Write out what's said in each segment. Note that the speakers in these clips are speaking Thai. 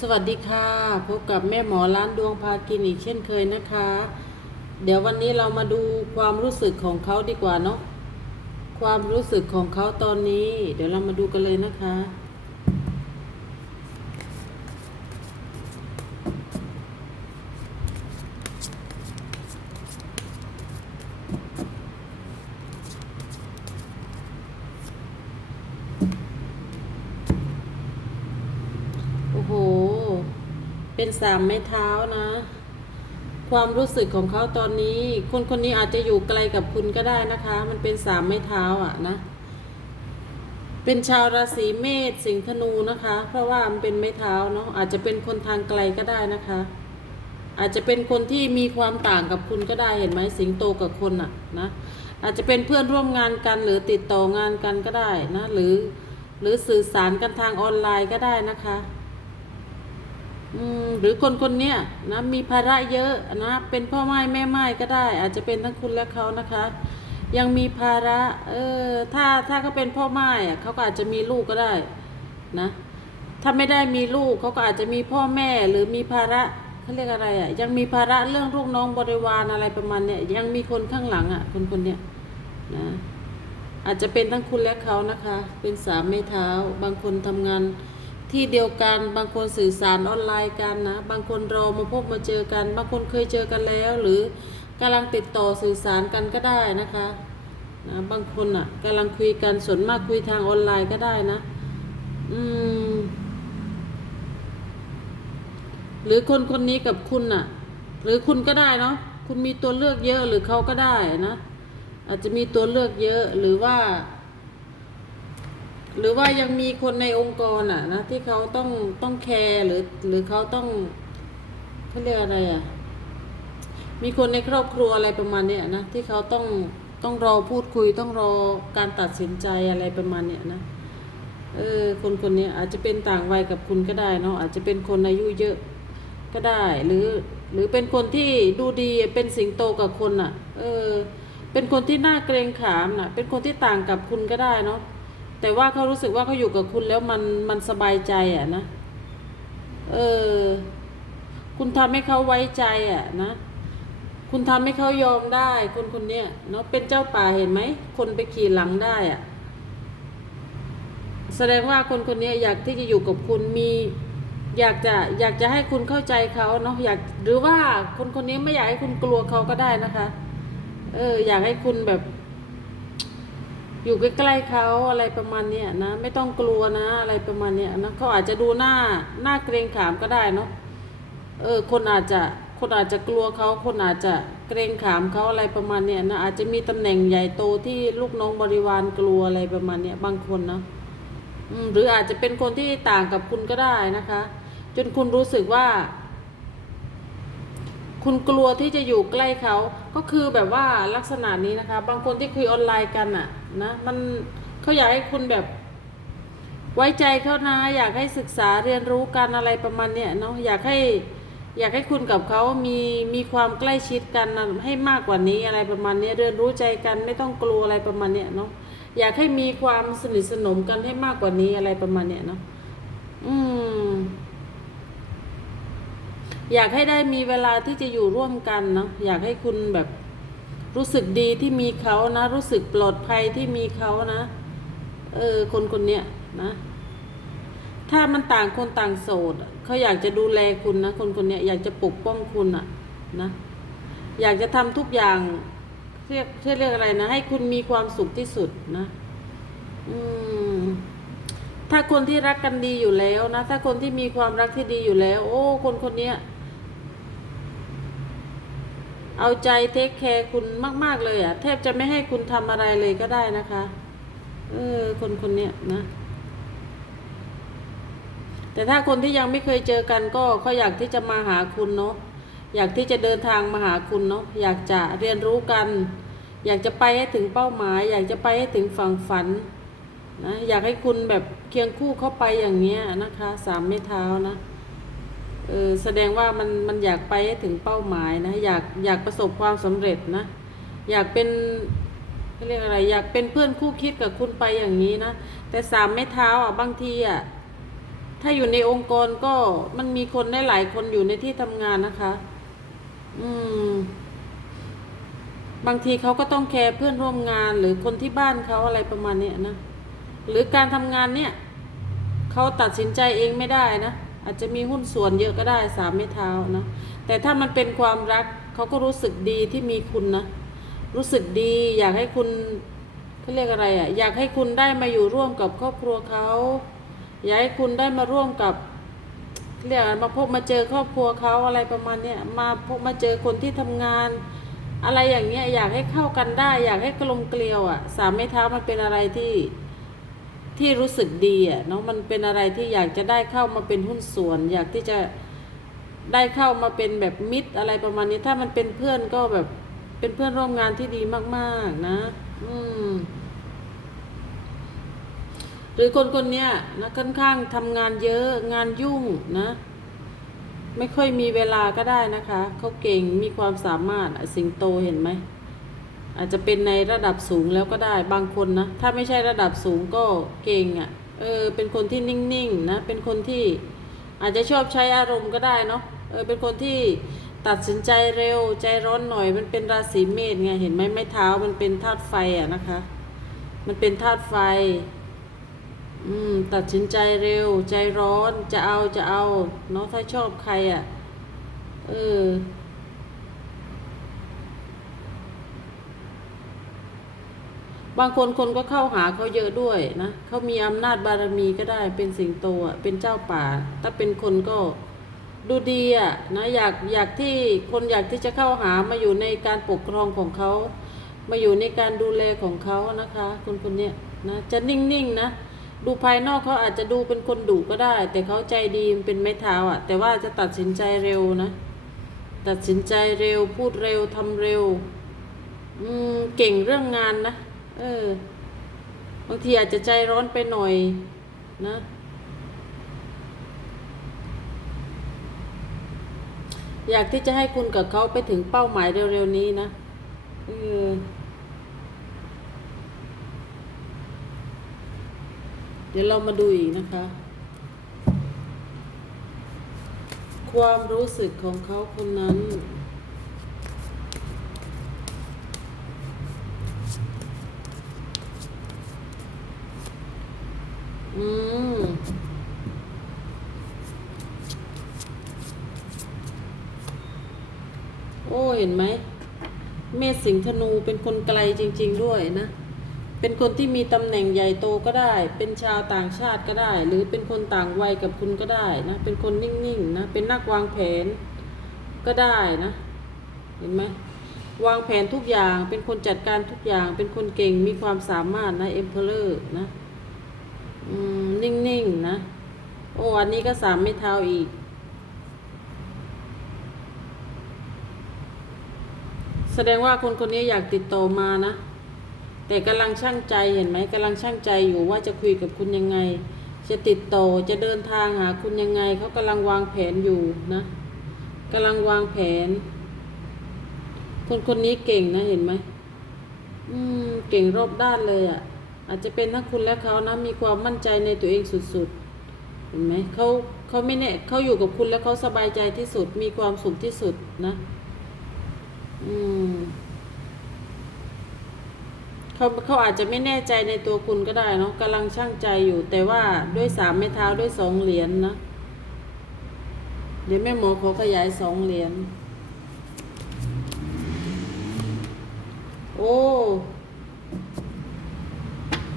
สวัสดีค่ะพบกับแม่หมอร้านดวงพากินอีกเช่นเคยนะคะ เดี๋ยววันนี้เรามาดูความรู้สึกของเขาดีกว่าเนาะความรู้สึกของเขาตอนนี้ เดี๋ยวเรามาดูกันเลยนะคะ โอ้โห เป็น สามไม้เท้านะ ความรู้สึกของเขาตอนนี้ คนคนนี้อาจจะอยู่ไกลกับคุณก็ได้นะคะ มันเป็นสามไม้เท้าอะนะ เป็นชาวราศีเมษสิงห์ธนูนะคะ เพราะว่ามันเป็นไม้เท้าเนาะอาจจะเป็นคนทางไกลก็ได้นะคะ อาจจะเป็นคนที่มีความต่างกับคุณก็ได้เห็นไหมสิงโตกับคนอะนะอาจจะเป็นเพื่อนร่วมงานกันหรือติดต่องานกันก็ได้นะ หรือหรือสื่อสารกันทางออนไลน์ก็ได้นะคะ หรือคนคนนี้นะมีภาระเยอะนะเป็นพ่อไม้แม่ไม้ก็ได้ อาจจะเป็นทั้งคุณและเขานะคะ ยังมีภาระเออถ้าถ้าเขาเป็นพ่อไม้เขาก็อาจจะมีลูกก็ได้นะถ้าไม่ได้มีลูกเขาก็อาจจะมีพ่อแม่หรือมีภาระเขาเรียกอะไรอะยังมีภาระเรื่องลูกน้องบริวารอะไรประมาณเนี้ยยังมีคนข้างหลังอะคนคนเนี้ยนะอาจจะเป็นทั้งคุณและเขานะคะ เป็นสามไม้เท้า บางคนทำงาน ที่เดียวกันบางคนสื่อสารออนไลน์กันนะ บางคนรอมาพบมาเจอกัน บางคนเคยเจอกันแล้ว หรือกำลังติดต่อสื่อสารกันก็ได้นะคะนะบางคนอะกำลังคุยกันส่วนมากคุยทางออนไลน์ก็ได้นะ อืม หรือคนคนนี้กับคุณน่ะ หรือคุณก็ได้เนาะคุณมีตัวเลือกเยอะหรือเขาก็ได้นะ อาจจะมีตัวเลือกเยอะหรือว่า หรือว่ายังมีคนในองค์กรอะนะที่เขาต้องต้องแคร์หรือหรือเขาต้องเขาเรียกอะไรอะ มีคนในครอบครัวอะไรประมาณเนี้ยนะที่เขาต้องต้องรอพูดคุยต้องรอการตัดสินใจอะไรประมาณเนี้ยนะเออคนคนนี้อาจจะเป็นต่างวัยกับคุณก็ได้เนาะอาจจะเป็นคนอายุเยอะก็ได้ หรือหรือเป็นคนที่ดูดีเป็นสิงโตกับคนอะ เออ เป็นคนที่น่าเกรงขามน่ะ เป็นคนที่ต่างกับคุณก็ได้เนาะ แต่ว่าเขารู้สึกว่าเขาอยู่กับคุณแล้วมันมันสบายใจอะนะ เออ คุณทำให้เขาไว้ใจอะนะ คุณทำให้เขายอมได้ คนคนเนี้ยเนาะเป็นเจ้าป่าเห็นไหม คนไปขี่หลังได้อะ แสดงว่าคนคนนี้อยากที่จะอยู่กับคุณมีอยากจะอยากจะให้คุณเข้าใจเขาเนาะอยากหรือว่าคนคนนี้ไม่อยากให้คุณกลัวเขาก็ได้นะคะ เออ อยากให้คุณแบบ อยู่ใกล้ๆเขาอะไรประมาณเนี้ยนะ ไม่ต้องกลัวนะ อะไรประมาณเนี้ยนะเขาอาจจะดูหน้าหน้าเกรงขามก็ได้เนาะเออคนอาจจะคนอาจจะกลัวเขาคนอาจจะเกรงขามเขาอะไรประมาณเนี้ยนะอาจจะมีตำแหน่งใหญ่โตที่ลูกน้องบริวารกลัวอะไรประมาณเนี้ยบางคนเนาะหรืออาจจะเป็นคนที่ต่างกับคุณก็ได้นะคะ จนคุณรู้สึกว่า คุณกลัวที่จะอยู่ใกล้เขาก็คือแบบว่าลักษณะนี้นะคะ บางคนที่คุยออนไลน์กันอะนะมันเขาอยากให้คุณแบบ ไว้ใจเขานะ อยากให้ศึกษาเรียนรู้กันอะไรประมาณเนี้ยเนาะอยากให้อยากให้คุณกับเขามีมีความใกล้ชิดกันนะให้มากกว่านี้อะไรประมาณเนี้ยเรียนรู้ใจกันไม่ต้องกลัวอะไรประมาณเนี้ยเนาะอยากให้มีความสนิทสนมกันให้มากกว่านี้อะไรประมาณเนี้ยเนาะอืม อยากให้ได้มีเวลาที่จะอยู่ร่วมกันเนาะอยากให้คุณแบบรู้สึกดีที่มีเขานะ รู้สึกปลอดภัยที่มีเขานะ เออ คนคนเนี้ยนะ ถ้ามันต่างคนต่างโสดเขาอยากจะดูแลคุณนะ คนคนเนี้ยอยากจะปกป้องคุณอะนะ อยากจะทำทุกอย่างเรียกเรียกอะไรนะ ให้คุณมีความสุขที่สุดนะ อืม ถ้าคนที่รักกันดีอยู่แล้วนะ ถ้าคนที่มีความรักที่ดีอยู่แล้ว โอ้ คนคนเนี้ย เอาใจเทคแคร์คุณมาก ๆ เลยอะ่ะ แทบจะไม่ให้คุณทำอะไรเลยก็ได้นะคะ เออ คนคนเนี้ยนะ แต่ถ้าคนที่ยังไม่เคยเจอกันก็เขาอยากที่จะมาหาคุณเนาะ อยากที่จะเดินทางมาหาคุณเนาะ อยากจะเรียนรู้กัน อยากจะไปให้ถึงเป้าหมาย อยากจะไปให้ถึงฝั่งฝันนะ อยากให้คุณแบบเคียงคู่เข้าไปอย่างเนี้ยนะคะ สามไม้เท้านะ เออแสดงว่ามันมันอยากไปให้ถึงเป้าหมายนะ อยากอยากประสบความสำเร็จนะ อยากเป็นเขาเรียกอะไร อยากเป็นเพื่อนคู่คิดกับคุณไปอย่างนี้นะ แต่สามไม้เท้าอะบางทีอะถ้าอยู่ในองค์กรก็มันมีคนได้หลายคนอยู่ในที่ทำงานนะคะ อืม บางทีเขาก็ต้องแคร์เพื่อนร่วมงานหรือคนที่บ้านเขาอะไรประมาณเนี้ยนะ หรือการทำงานเนี่ยเขาตัดสินใจเองไม่ได้นะ อาจจะมีหุ้นส่วนเยอะก็ได้สามไม้เท้านะแต่ถ้ามันเป็นความรักเขาก็รู้สึกดีที่มีคุณนะ รู้สึกดีอยากให้คุณเขาเรียกอะไรอะอยากให้คุณได้มาอยู่ร่วมกับครอบครัวเขาอยากให้คุณได้มาร่วมกับเรียกอะไรมาพบมาเจอครอบครัวเขาอะไรประมาณเนี้ยมาพบมาเจอคนที่ทำงาน อะไรอย่างเงี้ยอยากให้เข้ากันได้ อยากให้กลมเกลียวอะสามไม้เท้ามันเป็นอะไรที่ ที่รู้สึกดีอะเนาะมันเป็นอะไรที่อยากจะได้เข้ามาเป็นหุ้นส่วน อยากที่จะได้เข้ามาเป็นแบบมิตรอะไรประมาณนี้ ถ้ามันเป็นเพื่อนก็แบบเป็นเพื่อนร่วมงานที่ดีมาก ๆ นะ อืม หรือคนคนเนี้ยนะค่อนข้างทำงานเยอะงานยุ่งนะ ไม่ค่อยมีเวลาก็ได้นะคะ เขาเก่งมีความสามารถสิงโตเห็นไหม อาจจะเป็นในระดับสูงแล้วก็ได้บางคนนะ ถ้าไม่ใช่ระดับสูงก็เก่งอะ่ะเออเป็นคนที่นิ่งๆนะเป็นคนที่อาจจะชอบใช้อารมณ์ก็ได้เนาะเออเป็นคนที่ตัดสินใจเร็วใจร้อนหน่อย มันเป็นราศีเมษไงเห็นไหมไม้เท้ามันเป็นธาตุไฟอะนะคะ มันเป็นธาตุไฟ อืมตัดสินใจเร็ว ใจร้อนจะเอาจะเอาเนาะถ้าชอบใครอะเออ บางคนคนก็เข้าหาเขาเยอะด้วยนะเขามีอำนาจบารมีก็ได้เป็นสิงโตอะเป็นเจ้าป่า ถ้าเป็นคนก็ดูดีอะนะอยากอยากที่คนอยากที่จะเข้าหามาอยู่ในการปกครองของเขามาอยู่ในการดูแลของเขานะคะ คนคนเนี้ยนะจะนิ่งๆนะดูภายนอกเขาอาจจะดูเป็นคนดุก็ได้ แต่เขาใจดีเป็นไม้เท้าอะ แต่ว่าจะตัดสินใจเร็วนะ ตัดสินใจเร็วพูดเร็วทำเร็ว อืมเก่งเรื่องงานนะ เออบางทีอาจจะใจร้อนไปหน่อยนะอยากที่จะให้คุณกับเขาไปถึงเป้าหมายเร็วๆนี้นะเออเดี๋ยวเรามาดูอีกนะคะ ความรู้สึกของเขาคนนั้น อืมโอ้เห็นไหมเมษสิงธนูเป็นคนไกลจริง ๆด้วยนะ เป็นคนที่มีตำแหน่งใหญ่โตก็ได้ เป็นชาวต่างชาติก็ได้ หรือเป็นคนต่างวัยกับคุณก็ได้นะ เป็นคนนิ่งๆนะ เป็นนักวางแผนก็ได้นะ เห็นไหมวางแผนทุกอย่าง เป็นคนจัดการทุกอย่าง เป็นคนเก่ง มีความสามารถนะเอ็มเพลอร์นะ อืม นิ่งๆนะ โอ้อันนี้ก็สามไม่เท้าอีก แสดงว่าคนคนนี้อยากติดต่อมานะ แต่กำลังช่างใจเห็นไหมกำลังช่างใจอยู่ว่าจะคุยกับคุณยังไง จะติดต่อจะเดินทางหาคุณยังไง เขากำลังวางแผนอยู่นะกำลังวางแผน คนคนนี้เก่งนะเห็นไหมอืม เก่งรอบด้านเลยอะ่ะ อาจจะเป็นทั้งคุณและเขานะมีความมั่นใจในตัวเองสุดๆ เห็นไหมเขาเขาไม่แน่เขาอยู่กับคุณแล้วเขาสบายใจที่สุด มีความสุขที่สุดนะ อืมเขาเขาอาจจะไม่แน่ใจในตัวคุณก็ได้เนาะกำลังช่างใจอยู่ แต่ว่าด้วยสามไม้เท้าด้วยสองเหรียญนนะเดี๋ยวแม่หมอขอขยายสองเหรียญโอ้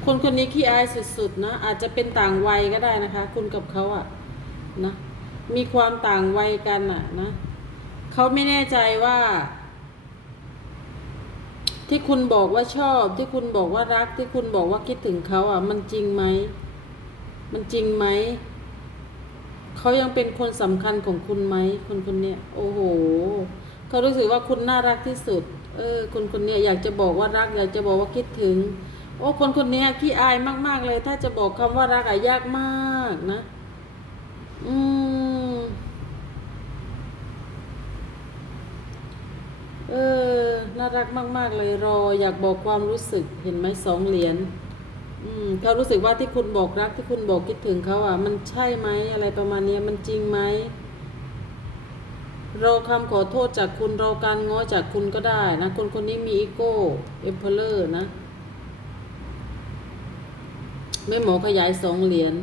คนคนนี้ขี้อายสุดๆนะอาจจะเป็นต่างวัยก็ได้นะคะ คุณกับเขาอะนะมีความต่างวัยกันอะนะเขาไม่แน่ใจว่า ที่คุณบอกว่าชอบ ที่คุณบอกว่ารัก ที่คุณบอกว่าคิดถึงเขาอะมันจริงไหมมันจริงไหมเขายังเป็นคนสำคัญของคุณไหมคนคนเนี้ยโอ้โหเขารู้สึกว่าคุณน่ารักที่สุด เออคนคนเนี้ยอยากจะบอกว่ารัก อยากจะบอกว่าคิดถึง โอ้คนคนนี้ขี้อายมาก ๆ เลย ถ้าจะบอกคำว่ารักอะยากมากนะ อืม เออ น่ารักมาก ๆ เลยรอ อยากบอกความรู้สึกเห็นไหมสองเหรียญอืมเขารู้สึกว่าที่คุณบอกรักที่คุณบอกคิดถึงเขาอะ มันใช่ไหมอะไรประมาณนี้มันจริงไหมรอคำขอโทษจากคุณรอการง้อจากคุณก็ได้นะ คนคนนี้มีอีโก้เอ็มเพลเลอร์นะ ไม่หมอขยายสองเหรียญ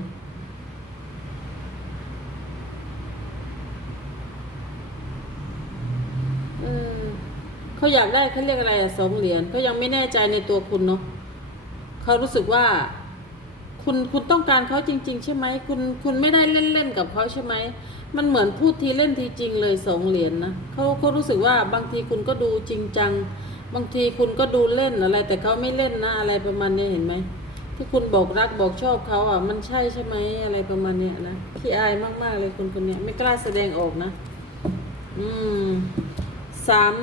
เขาอยากได้เขาเรียกอะไรอะสองเหรียญเขายังไม่แน่ใจในตัวคุณเนาะเขารู้สึกว่า คุณคุณต้องการเขาจริง ๆ ใช่ไหมคุณคุณไม่ได้เล่นๆกับเขาใช่ไหมมันเหมือนพูดทีเล่นทีจริงเลยสองเหรียญนะเขาเขารู้สึกว่าบางทีคุณก็ดูจริงจัง บางทีคุณก็ดูเล่นอะไร แต่เขาไม่เล่นนะอะไรประมาณนี้เห็นไหม ที่คุณบอกรักบอกชอบเขาอะ มันใช่ใช่ไหมอะไรประมาณเนี้ยนะขี้อายมากๆเลยคนคนเนี้ย ไม่กล้าแสดงออกนะ อืมสาม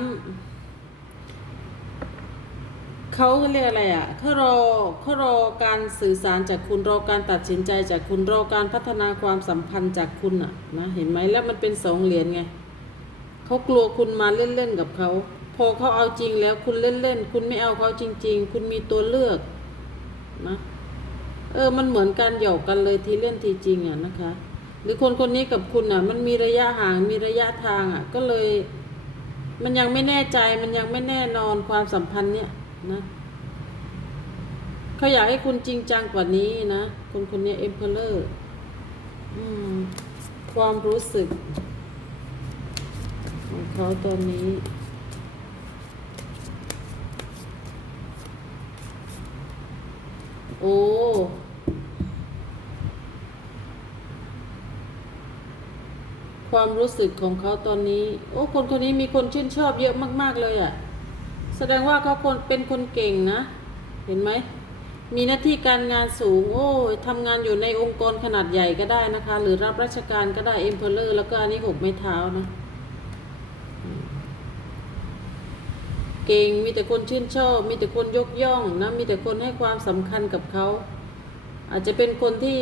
เขาเรียกอะไรอะเขารอเขารอการสื่อสารจากคุณรอการตัดสินใจจากคุณรอการพัฒนาความสัมพันธ์จากคุณอะนะเห็นไหมแล้วมันเป็นสองเหรียญไงเขากลัวคุณมาเล่นๆกับเขาพอเขาเอาจริงแล้วคุณเล่นๆคุณไม่เอาเขาจริง ๆ คุณมีตัวเลือก นะ เออ มันเหมือนการหยอกกันเลยทีเล่นทีจริงอะนะคะ หรือคนคนนี้กับคุณอะ มันมีระยะห่างมีระยะทางอะ ก็เลย มันยังไม่แน่ใจมันยังไม่แน่นอนความสัมพันธ์เนี่ยนะเขาอยากให้คุณจริงจังกว่านี้นะคนคนนี้เอ็มเพลเลอร์ความรู้สึกของเขาตอนนี้ โอ้ความรู้สึกของเขาตอนนี้ โอ้คนคนนี้มีคนชื่นชอบเยอะมาก ๆ เลยอะ่ะ แสดงว่าเขาคนเป็นคนเก่งนะ เห็นไหม มีหน้าที่การงานสูง โอ้ทำงานอยู่ในองค์กรขนาดใหญ่ก็ได้นะคะ หรือรับราชการก็ได้เอ็มเพลเลอร์แล้วก็อันนี้หกไม้เท้านะ เก่ง มีแต่คนชื่นชอบ มีแต่คนยกย่องนะ มีแต่คนให้ความสำคัญกับเขา อาจจะเป็นคนที่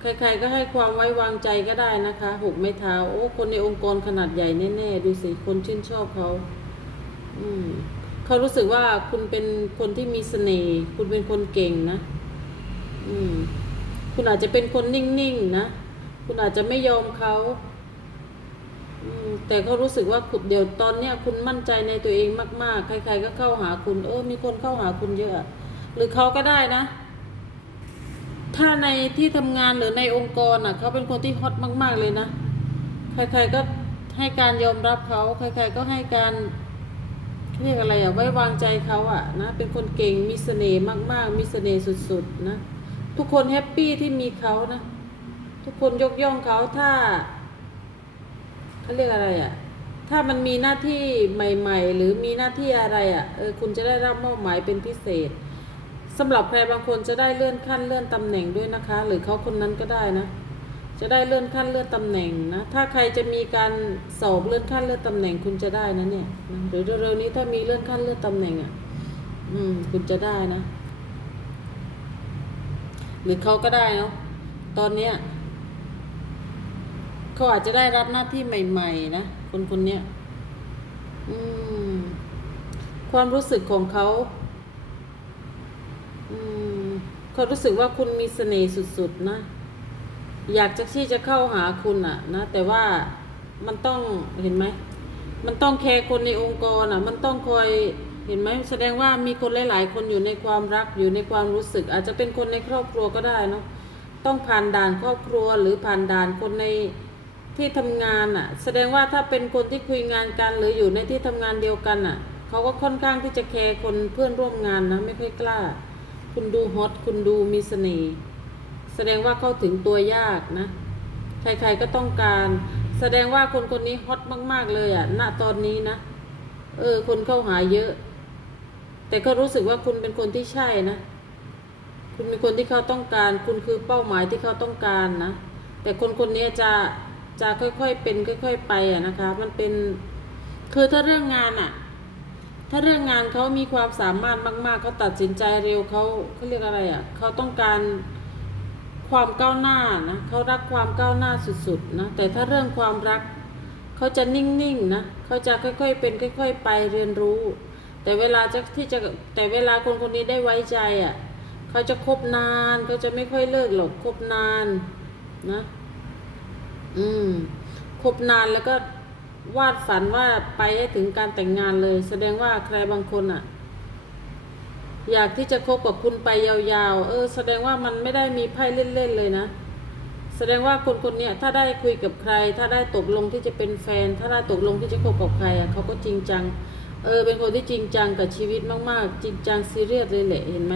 ใครๆก็ให้ความไว้วางใจก็ได้นะคะหกไม้เท้า โอ้ คนในองค์กรขนาดใหญ่แน่ๆ ดูสิ คนชื่นชอบเขา อืมเขารู้สึกว่าคุณเป็นคนที่มีเสน่ห์ คุณเป็นคนเก่งนะ อืม คุณอาจจะเป็นคนนิ่งๆนะ คุณอาจจะไม่ยอมเขา แต่เขารู้สึกว่าคุณเดี๋ยวตอนเนี้ยคุณมั่นใจในตัวเองมาก ๆ ใคร ๆ ก็เข้าหาคุณเออมีคนเข้าหาคุณเยอะ หรือเขาก็ได้นะ ถ้าในที่ทำงานหรือในองค์กรอะเขาเป็นคนที่ฮอตมาก ๆ เลยนะ ใคร ๆ ก็ให้การยอมรับเขาใคร ๆ ก็ให้การเรียกอะไรอะไว้วางใจเขาอะนะเป็นคนเก่งมีเสน่ห์มากๆ มีเสน่ห์สุด ๆ นะ ทุกคนแฮปปี้ที่มีเขานะ ทุกคนยกย่องเขาถ้า เขาเรียกอะไรอะ ถ้ามันมีหน้าที่ใหม่ ๆ หรือมีหน้าที่อะไรอะ เออคุณจะได้รับมอบหมายเป็นพิเศษสำหรับใครบางคนจะได้เลื่อนขั้นเลื่อนตำแหน่งด้วยนะคะ หรือเขาคนนั้นก็ได้นะ จะได้เลื่อนขั้นเลื่อนตำแหน่งนะ ถ้าใครจะมีการสอบเลื่อนขั้นเลื่อนตำแหน่งคุณจะได้นะเนี่ยหรือเร็วๆนี้ถ้ามีเลื่อนขั้นเลื่อนตำแหน่งอะ อืม คุณจะได้นะ หรือเขาก็ได้เนาะตอนเนี้ย เขาอาจจะได้รับหน้าที่ใหม่ ๆ นะ คนคนนี้อืม ความรู้สึกของเขาอืมเขารู้สึกว่าคุณมีเสน่ห์สุด ๆ นะ อยากจะที่จะเข้าหาคุณอะนะ แต่ว่ามันต้องเห็นไหม มันต้องแคร์คนในองค์กรอะมันต้องคอยเห็นไหมแสดงว่ามีคนหลาย ๆ คนอยู่ในความรักอยู่ในความรู้สึก อาจจะเป็นคนในครอบครัวก็ได้เนาะต้องผ่านด่านครอบครัวหรือผ่านด่านคนใน ที่ทำงานอะแสดงว่าถ้าเป็นคนที่คุยงานกันหรืออยู่ในที่ทำงานเดียวกันอะเขาก็ค่อนข้างที่จะแคร์คนเพื่อนร่วมงานนะไม่ค่อยกล้า คุณดูฮอตคุณดูมีเสน่ห์แสดงว่าเข้าถึงตัวยากนะ ใครๆก็ต้องการ แสดงว่าคนคนนี้ฮอตมาก ๆ เลยอะ่ะณตอนนี้นะเออ คนเข้าหาเยอะ แต่ก็รู้สึกว่าคุณเป็นคนที่ใช่นะ คุณเป็นคนที่เขาต้องการ คุณคือเป้าหมายที่เขาต้องการนะ แต่คนคนนี้จะ จะค่อยๆเป็นค่อย ๆ ไปอะนะคะ มันเป็นคือถ้าเรื่องงานอะถ้าเรื่องงานเขามีความสามารถมาก ๆเขาตัดสินใจเร็วเขาเขาเรียกอะไรอะ่ะเขาต้องการความก้าวหน้านะเขารักความก้าวหน้าสุดๆนะแต่ถ้าเรื่องความรักเขาจะนิ่งๆนะเขาจะค่อยๆเป็นค่อย ๆ ไปเรียนรู้ แต่เวลาจะที่จะแต่เวลาคนคนนี้ได้ไว้ใจอะ่ะเขาจะคบนานเขาจะไม่ค่อยเลิกหรอกคบนานนะ อืมคบนานแล้วก็วาดฝันว่าไปให้ถึงการแต่งงานเลย แสดงว่าใครบางคนอะ อยากที่จะคบกับคุณไปยาวๆ เออ แสดงว่ามันไม่ได้มีไพ่เล่นๆเลยนะ แสดงว่าคนคนนี้ถ้าได้คุยกับใคร ถ้าได้ตกลงที่จะเป็นแฟน ถ้าได้ตกลงที่จะคบกับใครอะเขาก็จริงจัง เออ เป็นคนที่จริงจังกับชีวิตมากๆ จริงจังซีเรียสเลยแหละเห็นไหม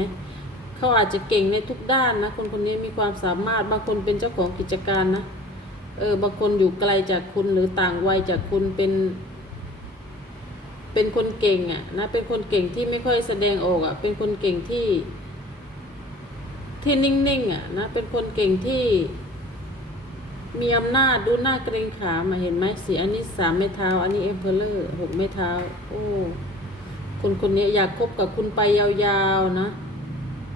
เขาอาจจะเก่งในทุกด้านนะ คนคนนี้มีความสามารถบางคนเป็นเจ้าของกิจการนะ เออบางคนอยู่ไกลจากคุณหรือต่างวัยจากคุณเป็น เป็นคนเก่งอะนะ เป็นคนเก่งที่ไม่ค่อยแสดงออกอะเป็นคนเก่งที่ ที่นิ่งๆอะนะ เป็นคนเก่งที่ มีอำนาจดูหน้าเกรงขามาเห็นไหมสีอันนี้สามไม้เท้า อันนี้เอ็มเพลเลอร์หกไม้เท้า โอ้คนคนนี้อยากคบกับคุณไปยาวๆนะ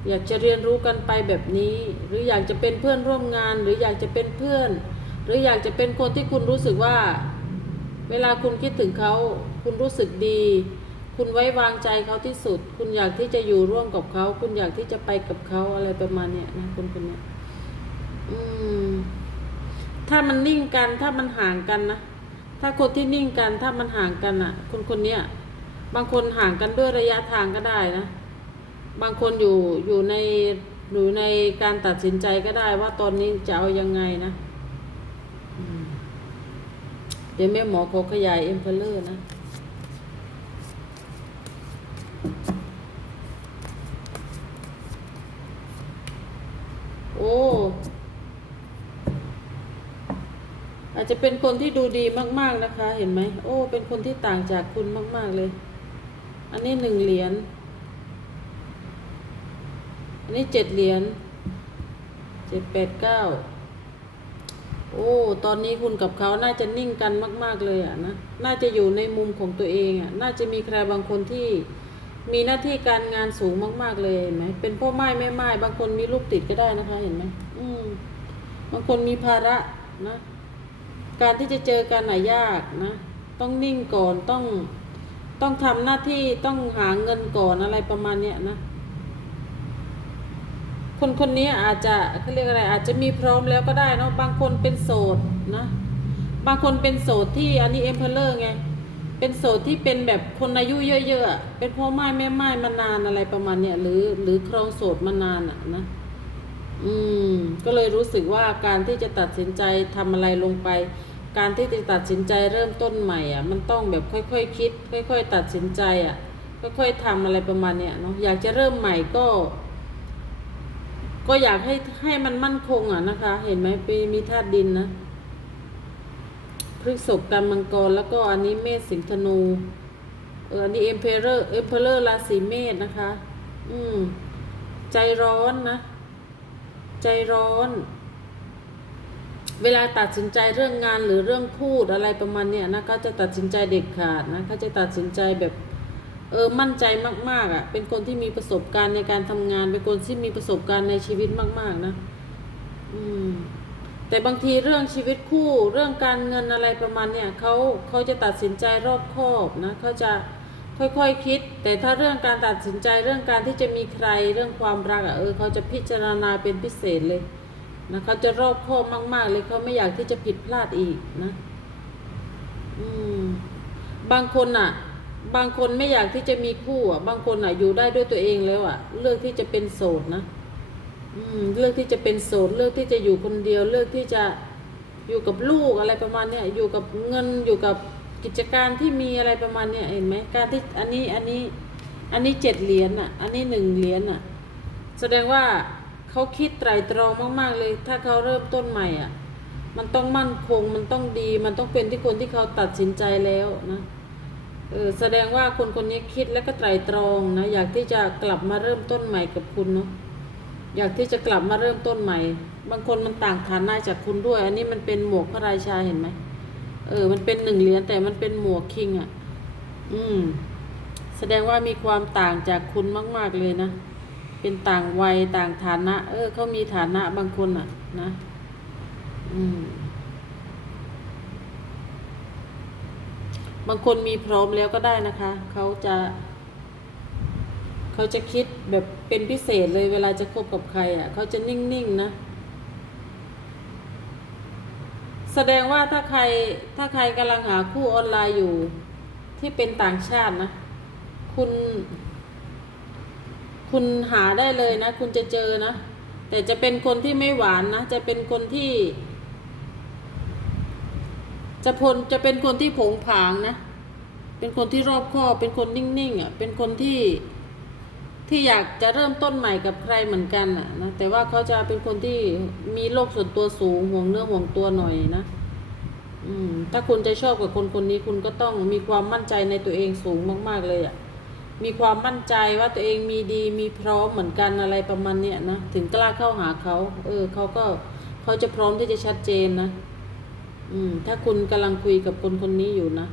อยากจะเรียนรู้กันไปแบบนี้ หรืออยากจะเป็นเพื่อนร่วมงาน หรืออยากจะเป็นเพื่อน หรืออยากจะเป็นคนที่คุณรู้สึกว่า เวลาคุณคิดถึงเขา คุณรู้สึกดี คุณไว้วางใจเขาที่สุด คุณอยากที่จะอยู่ร่วมกับเขา คุณอยากที่จะไปกับเขาอะไรประมาณเนี้ยนะคนคนนี้อืม ถ้ามันนิ่งกัน ถ้ามันห่างกันนะถ้าคนที่นิ่งกัน ถ้ามันห่างกันอะ คนคนเนี้ยบางคนห่างกันด้วยระยะทางก็ได้นะ บางคนอยู่อยู่ในอยู่ในการตัดสินใจก็ได้ว่าตอนนี้จะเอายังไงนะ เดี๋ยวแม่หมอขอขยายเอ็มเพลเลอร์นะ โอ้ อาจจะเป็นคนที่ดูดีมาก ๆ นะคะ เห็นไหม โอ้ เป็นคนที่ต่างจากคุณมาก ๆ เลย อันนี้หนึ่งเหรียญ อันนี้เจ็ดเหรียญเจ็ดแปดเก้า โอ้ ตอนนี้คุณกับเขาน่าจะนิ่งกันมาก ๆเลยอะนะ น่าจะอยู่ในมุมของตัวเองอะ น่าจะมีใครบางคนที่มีหน้าที่การงานสูงมากๆเลยเห็นไหม เป็นพ่อไม้แม่ไม้บางคนมีลูกติดก็ได้นะคะ เห็นไหมอืมบางคนมีภาระนะ การที่จะเจอกันน่ะยากนะ ต้องนิ่งก่อน ต้อง ต้องทำหน้าที่ ต้องหาเงินก่อนอะไรประมาณเนี้ยนะ คนคนนี้อาจจะเขาเรียกอะไรอาจจะมีพร้อมแล้วก็ได้เนาะบางคนเป็นโสดนะบางคนเป็นโสดที่อันนี้เอ็มเพลเลอร์ไงเป็นโสดที่เป็นแบบคนอายุเยอะๆ เป็นพ่อไม้แม่ไม้มานานอะไรประมาณเนี้ยหรือหรือครองโสดมานานอะนะ อืม ก็เลยรู้สึกว่าการที่จะตัดสินใจทำอะไรลงไป การที่จะตัดสินใจเริ่มต้นใหม่อะ มันต้องแบบค่อยๆคคิด ค่อย ๆ ตัดสินใจอะ ค่อยๆทำอะไรประมาณเนี้ยเนาะ อยากจะเริ่มใหม่ก็ ก็อยากให้ให้มันมั่นคงอะนะคะ เห็นไหมปีมีธาตุดินนะพฤษภกันมังกรแล้วก็อันนี้เมษสิงธนูเอออันนี้เอ็มเพอเรอร์เอ็มเพอเรอร์ราศีเมษนะคะ อืม ใจร้อนนะ ใจร้อน เวลาตัดสินใจเรื่องงานหรือเรื่องพูดอะไรประมาณเนี้ยนะเขาจะตัดสินใจเด็ดขาดนะเขาจะตัดสินใจแบบ เออมั่นใจมาก ๆอะ่ะ เป็นคนที่มีประสบการณ์ในการทำงาน เป็นคนที่มีประสบการณ์ในชีวิตมาก ๆ นะ อืม แต่บางทีเรื่องชีวิตคู่ เรื่องการเงินอะไรประมาณเนี้ยเขาเขาจะตัดสินใจรอบคอบนะเขาจะค่อยๆคคิด แต่ถ้าเรื่องการตัดสินใจเรื่องการที่จะมีใครเรื่องความรักอะ่ะเออเขาจะพิจารณาเป็นพิเศษเลยนะเขาจะรอบคอบมาก ๆ เลยเขาไม่อยากที่จะผิดพลาดอีกนะ อืม บางคนอะ บางคนไม่อยากที่จะมีคู่อะ บางคนอะอยู่ได้ด้วยตัวเองแล้วอะ เลือกที่จะเป็นโสดนะ อืม เลือกที่จะเป็นโสด เลือกที่จะอยู่คนเดียว เลือกที่จะอยู่กับลูกอะไรประมาณเนี้ย อยู่กับเงิน อยู่กับกิจการที่มีอะไรประมาณเนี้ย เห็นไหมการที่อันนี้ อันนี้ อันนี้เจ็ดเหรียญอะ อันนี้หนึ่งเหรียญอะ แสดงว่าเขาคิดไตรตรองมาก ๆ เลย ถ้าเขาเริ่มต้นใหม่อะ มันต้องมั่นคง มันต้องดี มันต้องเป็นที่คนที่เขาตัดสินใจแล้วนะ เออแสดงว่าคนคนนี้คิดแล้วก็ไตรตรองนะอยากที่จะกลับมาเริ่มต้นใหม่กับคุณเนาะอยากที่จะกลับมาเริ่มต้นใหม่ บางคนมันต่างฐานะจากคุณด้วย อันนี้มันเป็นหมวกพระราชาเห็นไหมเออ มันเป็นหนึ่งเหรียญแต่มันเป็นหมวกคิงอะ อืม แสดงว่ามีความต่างจากคุณมาก ๆเลยนะ เป็นต่างวัยต่างฐานะ เออเขามีฐานะบางคนอะ นะ อืม บางคนมีพร้อมแล้วก็ได้นะคะ เขาจะเขาจะคิดแบบเป็นพิเศษเลยเวลาจะคบกับใครอะ เขาจะนิ่งๆนะ แสดงว่าถ้าใครถ้าใครกำลังหาคู่ออนไลน์อยู่ที่เป็นต่างชาตินะ คุณ คุณหาได้เลยนะ คุณจะเจอนะ แต่จะเป็นคนที่ไม่หวานนะ จะเป็นคนที่ จะพลจะเป็นคนที่ผงผางนะ เป็นคนที่รอบคอบเป็นคนนิ่งๆอะ เป็นคนที่ที่อยากจะเริ่มต้นใหม่กับใครเหมือนกันอะนะ แต่ว่าเขาจะเป็นคนที่มีโลกส่วนตัวสูงห่วงเนื้อห่วงตัวหน่อยนะ อืม ถ้าคุณจะชอบกับคนคนนี้คุณก็ต้องมีความมั่นใจในตัวเองสูงมาก ๆเลยอะ มีความมั่นใจว่าตัวเองมีดีมีพร้อมเหมือนกันอะไรประมาณเนี้ยนะ ถึงกล้าเข้าหาเขา เออเขาก็เขาจะพร้อมที่จะชัดเจนนะ อืม ถ้าคุณกำลังคุยกับคนคนนี้อยู่นะ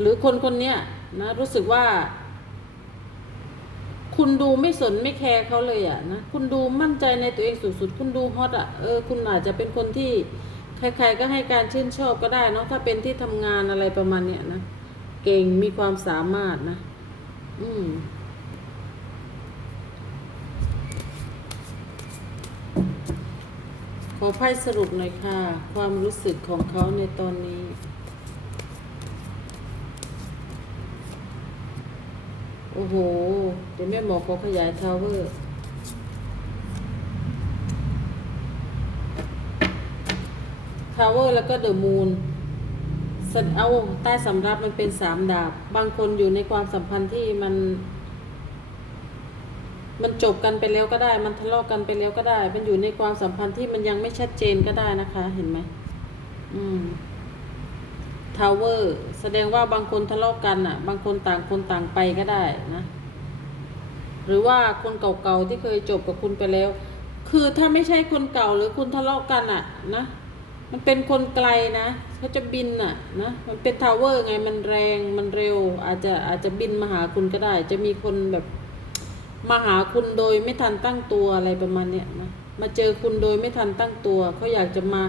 หรือคนคนเนี้ยนะ รู้สึกว่า คุณดูไม่สนไม่แคร์เขาเลยอะนะคุณดูมั่นใจในตัวเองสุดๆคุณดูฮอตอะเออคุณอาจจะเป็นคนที่ใคร ๆ ก็ให้การชื่นชอบก็ได้เนาะถ้าเป็นที่ทำงานอะไรประมาณเนี้ยนะ เก่งมีความสามารถนะ อืม อไพ่สรุปหน่อยค่ะ ความรู้สึกของเขาในตอนนี้ โอ้โห เดี๋ยวแม่หมอขอขยายทาวเวอร์ทาวเวอร์แล้วก็เดอะมูนเอาใต้สำรับมันเป็นสามดาบ บางคนอยู่ในความสัมพันธ์ที่มัน มันจบกันไปแล้วก็ได้ มันทะเลาะกันไปแล้วก็ได้ มันอยู่ในความสัมพันธ์ที่มันยังไม่ชัดเจนก็ได้นะคะ เห็นไหมอืมทาวเวอร์แสดงว่าบางคนทะเลาะกันอะ บางคนต่างคนต่างไปก็ได้นะ หรือว่าคนเก่าๆที่เคยจบกับคุณไปแล้ว คือถ้าไม่ใช่คนเก่าหรือคุณทะเลาะกันอะ นะ มันเป็นคนไกลนะเขาจะบินอะนะ มันเป็นทาวเวอร์ไง มันแรง มันเร็ว อาจจะอาจจะบินมาหาคุณก็ได้ จะมีคนแบบ มาหาคุณโดยไม่ทันตั้งตัวอะไรประมาณเนี้ยนะมาเจอคุณโดยไม่ทันตั้งตัวเขาอยากจะมา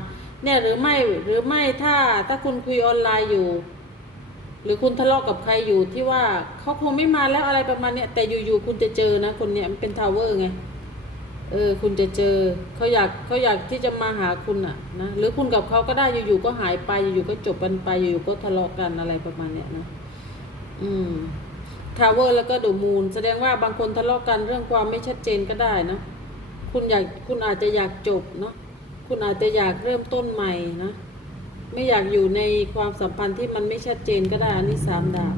เนี่ยหรือไม่หรือไม่ถ้าถ้าคุณคุยออนไลน์อยู่ หรือคุณทะเลาะกับใครอยู่ที่ว่าเขาคงไม่มาแล้วอะไรประมาณเนี้ยแต่อยู่ๆคุณจะเจอนะคนเนี้ยมันเป็นทาวเวอร์ไงเออคุณจะเจอเขาอยากเขาอยากที่จะมาหาคุณอะนะหรือคุณกับเขาก็ได้อยู่ๆก็หายไปอยู่ๆก็จบกันไปอยู่ๆก็ทะเลาะกันอะไรประมาณเนี้ยนะอืม ทาวเวอร์แล้วก็ดูมูนแสดงว่าบางคนทะเลาะกันเรื่องความไม่ชัดเจนก็ได้นะ คุณอยากคุณอาจจะอยากจบเนาะคุณอาจจะอยากเริ่มต้นใหม่นะ ไม่อยากอยู่ในความสัมพันธ์ที่มันไม่ชัดเจนก็ได้อันนี้สามดาบ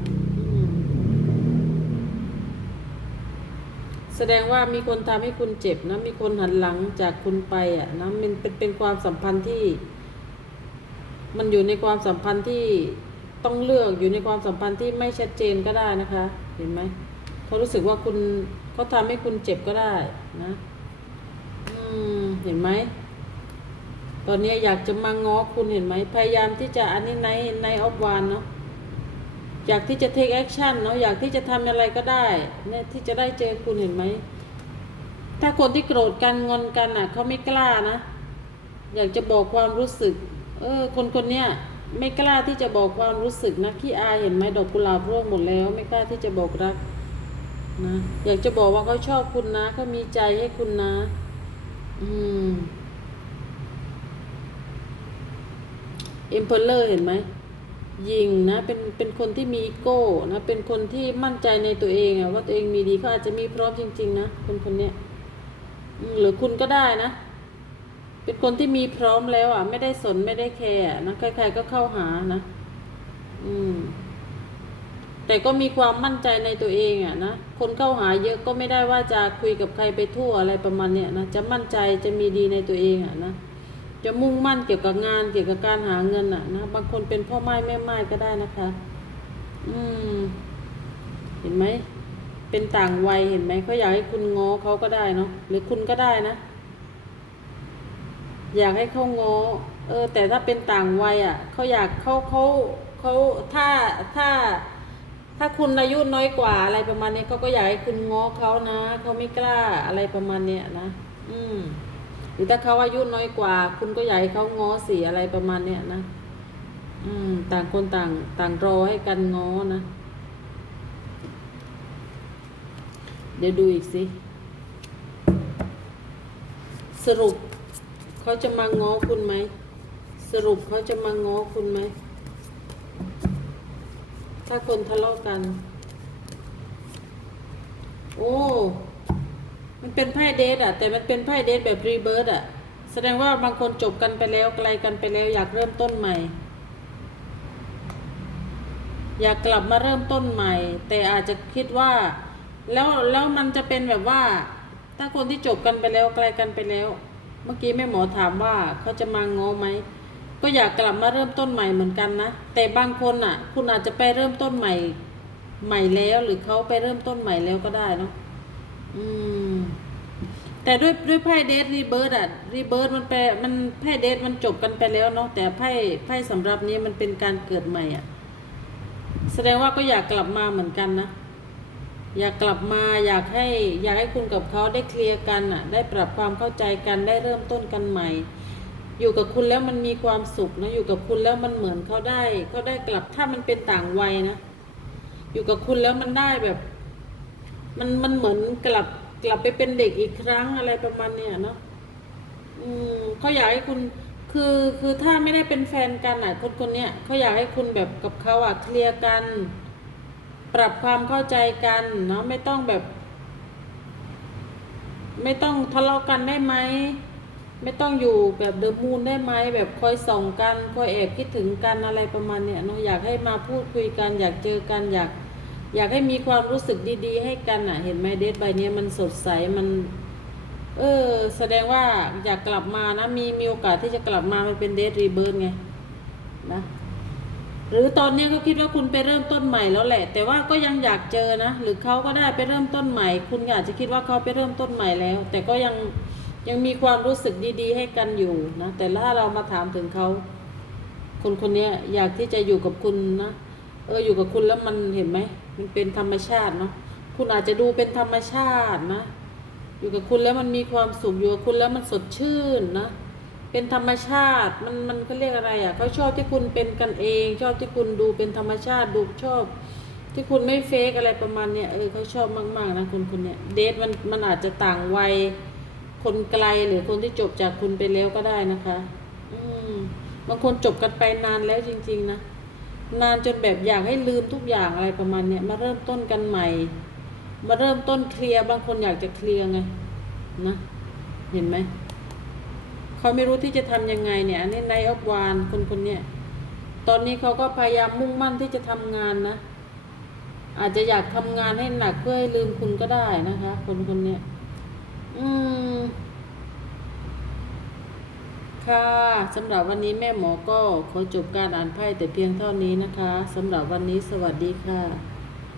แสดงว่ามีคนทำให้คุณเจ็บนะ มีคนหันหลังจากคุณไปอะนะมันเป็นเป็นความสัมพันธ์ที่ มันอยู่ในความสัมพันธ์ที่ต้องเลือกอยู่ในความสัมพันธ์ที่ไม่ชัดเจนก็ได้นะคะ เห็นไหมเขารู้สึกว่าคุณเขาทำให้คุณเจ็บก็ได้นะ อืม เห็นไหม ตอนนี้อยากจะมาง้อคุณเห็นไหม พยายามที่จะอันนี้ในในออฟวานเนาะ อยากที่จะเทคแอคชั่นเนาะ อยากที่จะทำอะไรก็ได้ เนี่ยที่จะได้เจอคุณเห็นไหม ถ้าคนที่โกรธกันงอนกันอะเขาไม่กล้านะ อยากจะบอกความรู้สึก เออ คนคนเนี้ย ไม่กล้าที่จะบอกความรู้สึกนะขี้อายเห็นไหมดอกกุหลาบร่วงหมดแล้ว ไม่กล้าที่จะบอกรักนะอยากจะบอกว่าเขาชอบคุณนะเขามีใจให้คุณนะ อืมเอ็มเพลเลอร์เห็นไหมยิงนะเป็นเป็นคนที่มีอีโก้นะเป็นคนที่มั่นใจในตัวเองอะว่าตัวเองมีดีเขาอาจจะมีพร้อมจริง ๆ นะคนคนเนี้ยหรือคุณก็ได้นะ เป็นคนที่มีพร้อมแล้วอะ ไม่ได้สนไม่ได้แคร์นะใครๆก็เข้าหานะ อืม แต่ก็มีความมั่นใจในตัวเองอะนะคนเข้าหาเยอะก็ไม่ได้ว่าจะคุยกับใครไปทั่วอะไรประมาณเนี้ยนะจะมั่นใจจะมีดีในตัวเองอะนะจะมุ่งมั่นเกี่ยวกับงานเกี่ยวกับการหาเงินอะนะบางคนเป็นพ่อไม้แม่ไม้ก็ได้นะคะ อืม เห็นไหมเป็นต่างวัยเห็นไหมเขาอยากให้คุณง้อเขาก็ได้เนาะหรือคุณก็ได้นะ อยากให้เขาง้อเออ แต่ถ้าเป็นต่างวัยอะเขาอยากเขาเขาเขาถ้าถ้า ถ้าคุณอายุน้อยกว่าอะไรประมาณนี้เขาก็อยากให้คุณง้อเขานะเขาไม่กล้าอะไรประมาณเนี้ยนะอืมหรือถ้าเขาอายุน้อยกว่า คุณก็อยากให้เขาง้อสีอะไรประมาณเนี้ยนะอืม ต่างคนต่าง ต่างรอให้กันง้อนะเดี๋ยวดูอีกสิ สรุป เขาจะมาง้อคุณไหม สรุปเขาจะมาง้อคุณไหม ถ้าคนทะเลาะกัน โอ้ มันเป็นไพ่เดทอะแต่มันเป็นไพ่เดทแบบรีเบิร์ดอะแสดงว่าบางคนจบกันไปแล้วไกลกันไปแล้ว อยากเริ่มต้นใหม่ อยากกลับมาเริ่มต้นใหม่ แต่อาจจะคิดว่า แล้วแล้วมันจะเป็นแบบว่า ถ้าคนที่จบกันไปแล้วไกลกันไปแล้ว เมื่อกี้แม่หมอถามว่าเขาจะมาง้อไหม ก็อยากกลับมาเริ่มต้นใหม่เหมือนกันนะ แต่บางคนอะ คุณอาจจะไปเริ่มต้นใหม่ใหม่แล้ว หรือเขาไปเริ่มต้นใหม่แล้วก็ได้เนาะอืม แต่ด้วยด้วยไพ่เดทรีเบิร์ดอะรีเบิร์ดมันแปลมันไพ่เดทมันจบกันไปแล้วเนาะแต่ไพ่ไพ่สำหรับนี้มันเป็นการเกิดใหม่อะ แสดงว่าก็อยากกลับมาเหมือนกันนะ อยากกลับมาอยากให้อยากให้คุณกับเขาได้เคลียร์กันอะ ได้ปรับความเข้าใจกันได้เริ่มต้นกันใหม่ อยู่กับคุณแล้วมันมีความสุขนะอยู่กับคุณแล้วมันเหมือนเขาได้เขาได้กลับถ้ามันเป็นต่างวัยนะอยู่กับคุณแล้วมันได้แบบ มันมันเหมือนกลับกลับไปเป็นเด็กอีกครั้งอะไรประมาณเนี้ยเนาะอืมเขาอยากให้คุณคือคือถ้าไม่ได้เป็นแฟนกันอะ คนคนเนี้ยเขาอยากให้คุณแบบกับเขาอะเคลียร์กัน ปรับความเข้าใจกันเนาะไม่ต้องแบบ ไม่ต้องทะเลาะกันได้ไหมไม่ต้องอยู่แบบเดอะมูนได้ไหมแบบคอยส่องกันคอยแอบคิดถึงกันอะไรประมาณเนี้ยเนาะอยากให้มาพูดคุยกันอยากเจอกันอยาก อยากให้มีความรู้สึกดีๆ ให้กันอะ เห็นไหมเดทใบเนี้ยมันสดใสมัน เออ แสดงว่าอยากกลับมานะมีมีโอกาสที่จะกลับมามันเป็นเดทรีเบิร์นไงนะ หรือตอนนี้ก็คิดว่าคุณไปเริ่มต้นใหม่แล้วแหละ แต่ว่าก็ยังอยากเจอนะ หรือเขาก็ได้ไปเริ่มต้นใหม่ คุณอาจจะคิดว่าเขาไปเริ่มต้นใหม่แล้ว แต่ก็ยังยังมีความรู้สึกดี ๆ ให้กันอยู่นะแต่ถ้าเรามาถามถึงเขาคนคนนี้อยากที่จะอยู่กับคุณนะเอออยู่กับคุณแล้วมันเห็นไหมมันเป็นธรรมชาติเนาะคุณอาจจะดูเป็นธรรมชาตินะ อยู่กับคุณแล้วมันมีความสุขอยู่กับคุณแล้วมันสดชื่นนะ เป็นธรรมชาติมันมันเขาเรียกอะไรอะเขาชอบที่คุณเป็นกันเอง ชอบที่คุณดูเป็นธรรมชาติดูชอบ ที่คุณไม่เฟกอะไรประมาณเนี้ยเออเขาชอบมากๆนะคนคนเนี้ยเดทมันมันอาจจะต่างวัยคนไกลหรือคนที่จบจากคุณไปแล้วก็ได้นะคะ อืมบางคนจบกันไปนานแล้วจริง ๆ นะนานจนแบบอยากให้ลืมทุกอย่างอะไรประมาณเนี้ยมาเริ่มต้นกันใหม่ มาเริ่มต้นเคลียร์บางคนอยากจะเคลียร์ไงนะเห็นไหม เขาไม่รู้ที่จะทำยังไงเนี่ยอันนี้นายอบวานคนคนเนี้ยตอนนี้เขาก็พยายามมุ่งมั่นที่จะทำงานนะ อาจจะอยากทำงานให้หนักเพื่อให้ลืมคุณก็ได้นะคะ คนคนเนี้ยอืม ค่ะสำหรับวันนี้แม่หมอก็ขอจบการอ่านไพ่แต่เพียงเท่านี้นะคะสำหรับวันนี้สวัสดีค่ะ